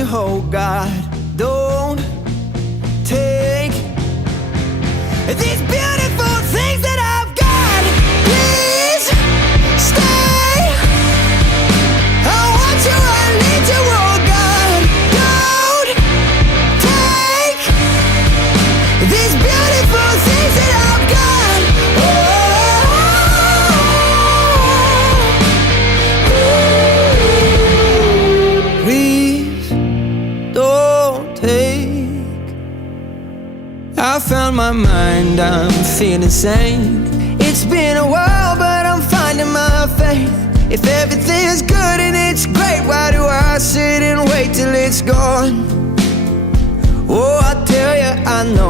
you hold, God. Don't take these beautiful things that I've got. Please stay. I want you, I need you, oh God. Don't take these beautiful things that I've got. Please don't take. I found my mind, I'm feeling sane. It's been a while, but I'm finding my faith. If everything's good and it's great, why do I sit and wait till it's gone? Oh, I tell you, I know